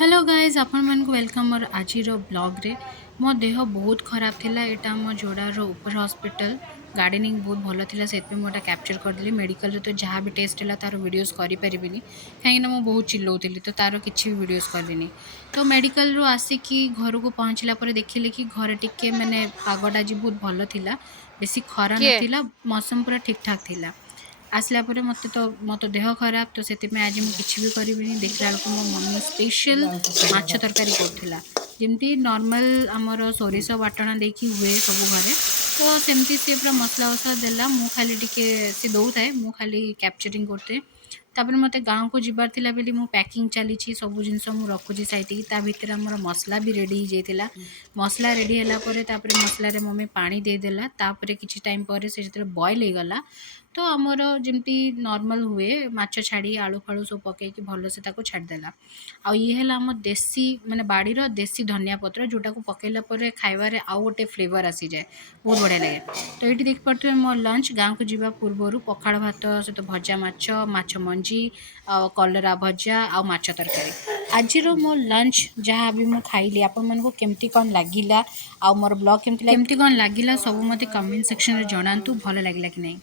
Hello guys आपण मन को वेलकम मोर आज ब्लॉग रे। मो देह बहुत खराब थिला। एटा मो जोड़ार ऊपर हॉस्पिटल गार्डनिंग बहुत भल थिला सेत पे मोटा कैप्चर कर देली। मेडिकल रे तो जहाँ भी टेस्ट हैला तार वीडियोस करि परिबिनी कहीं मो बहुत चिल्लौतिली तो तार किछि भी वीडियोस करलिनी। तो मेडिकल रो आसिकी घर को पहुँचला पर देखिले कि घर टिके माने पागटा जी बहुत भल थिला। बेसी खरा किए नथिला। मौसम पूरा ठीक ठाक थिला। आसला पर मत देह खराब तो से आज मुझे किसी भी करी देखला बेलू मो मम्मी स्पेशल माछ तरकारी करथिला। जमती नॉर्मल आमर सोरिष बाटना देखी हुए सब घरे तो सेमती सी पूरा मसला वसला देला। मु खाली टिके सी दौए मु खाली कैप्चरिंग करते। तापर मते गाँव को जिबार थिला बेली मु पैकिंग चली सब जिनस मु रखुची साइड ता भितर आमर मसला भी रेडी हो जाइतिला। मसला रेडी होला परे तापर मसला रे मम्मी पानी दे देला। तापर किछि टाइम पर से जते बॉयल हो गला तो आमर जमती नॉर्मल हुए माछ छाड़ी आलू फालू सब पकईकि भल से ताको छाड़देला। आ ये है आम देसी माने बाड़ीर देसी धनिया पत्र जोटा को पकेला परे खाइबारे आउ गोटे फ्लेवर आसी जाए बहुत बढ़िया लगे। तो ये देख पारे मो लंच गाँव को जीवा पूर्वर पखाड़ भात सहित भजा माछ माछ मंजी कलरा भजा आ माछ तरकारी। आज मो लंच जहाँ भी मुझे खाइली आपण मानक केमती कौन लगिला आ मोर ब्लॉग केमती कौन लगिला सब मते कमेंट सेक्शन में जणातु भल लगिला कि नहीं।